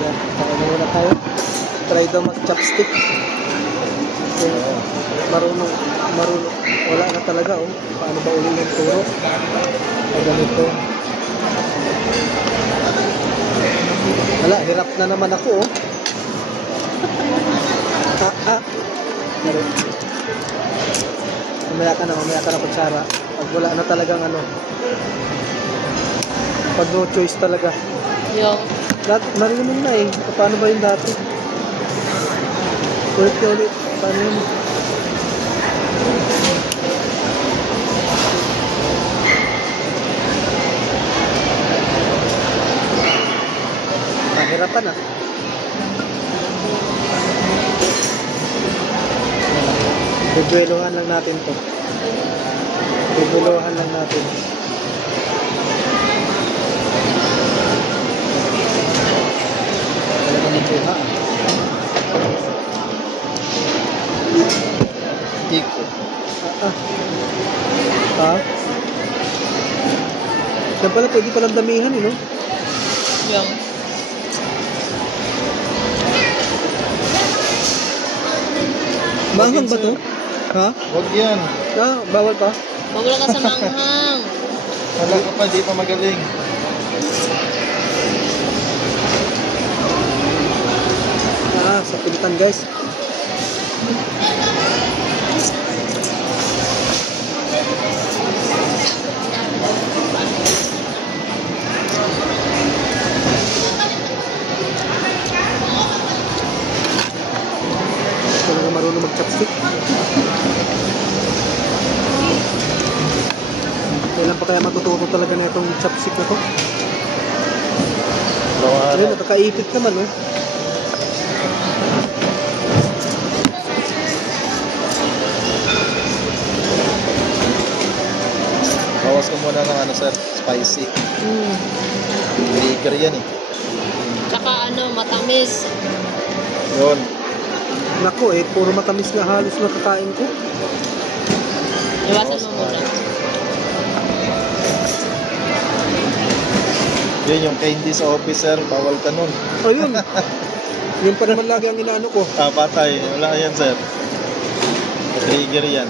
Yan, kaya na muna tayo. Try daw mag-chopstick. So, marunong. Wala na talaga, oh. Paano ba uli yung turo? Ay, ganito. Wala, hirap na naman ako, oh. Mamaya ka na kutsara. Pag wala na talagang ano. Pag no choice talaga. Yung Marunong na eh. Paano ba yung dati? Ulit. Paano yun? Hirapan ah. Bubuelohan lang natin to. Bubuelohan lang natin. Wala naman buha ah. Iko. Ha? Yan pala, pwede palang damihan eh, no? yung Manghang ba to? Ha? Huwag yan. Bawal pa? bawal ka sa manghang. Wala ka pa, di pa magaling. Sa pilitan guys. Talaga marunong mag-chopstick. Kailan pa kaya matututo talaga na itong chopstick na to? Ayun, nakakaipit naman, oh. Bawas ko muna ng ano sir, spicy. Trigger yan eh. Tsaka ano, matamis. Yun. Nako eh, puro matamis na halos na kakain ko. Iwasan mo muna. Yun yung candy sa officer, bawal ka nun. Ayun. Yun pa naman lagi ang inaano ko. Patay. Wala yan sir. Trigger yan.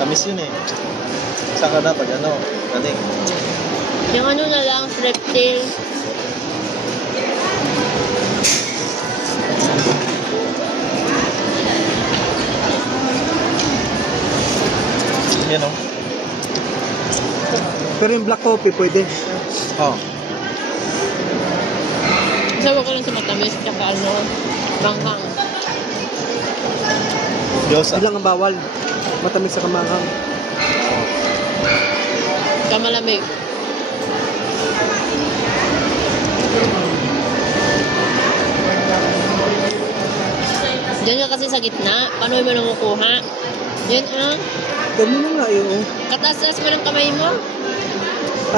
Tamis yun eh. Saka na pag ano, kaning. Yung ano na lang, reptile. Yan o. Pero yung black coffee pwede. Oh. Sabi ko lang sa matamis, tsaka ano, manghang. Diyosa. Ilang ang bawal. Matamis sa kamanghang. Tsaka malamig. Diyan ka kasi sa gitna. Paano mo nang kukuha? Yan ah. Ganun na nga yun. Kataas-taas mo ng kamay mo.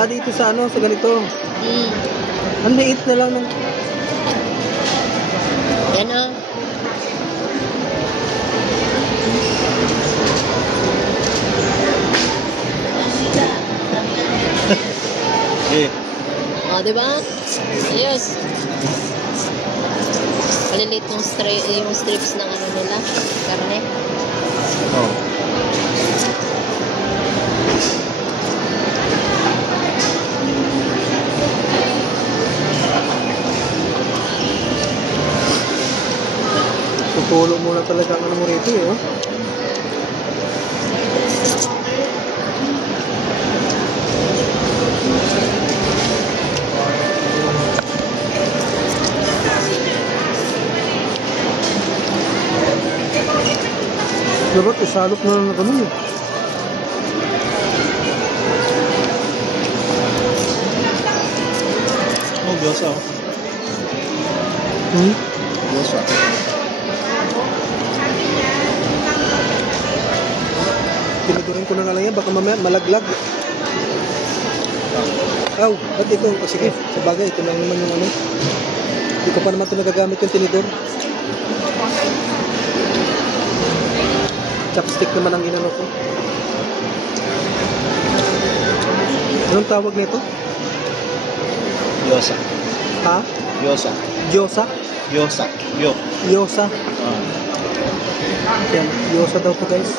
Dito sa ano, sa ganito. Ang liit na lang ng... Yan ah. Okay. O, diba? Ayos. Palilit yung strips ng ano nila. Karne. Oh. Tutulo muna talaga ang ano mo rito eh. Oh. Dapat isalok na lang na ganun eh. Oh, diyosa oh. Diyosa. Pinadurin ko na nga lang yan, baka mamaya malaglag. Aw, ba't ito? O sige, sa bagay, ito lang naman yung ano. Hindi ko pa naman ito nagagamit yung tinidor. Chopstick naman ang inano ko. Anong tawag nito? Diyosa. Ha? Diyosa. Diyosa? Yosa. Yok. Yosa. Ah. Yan, yosa daw to guys.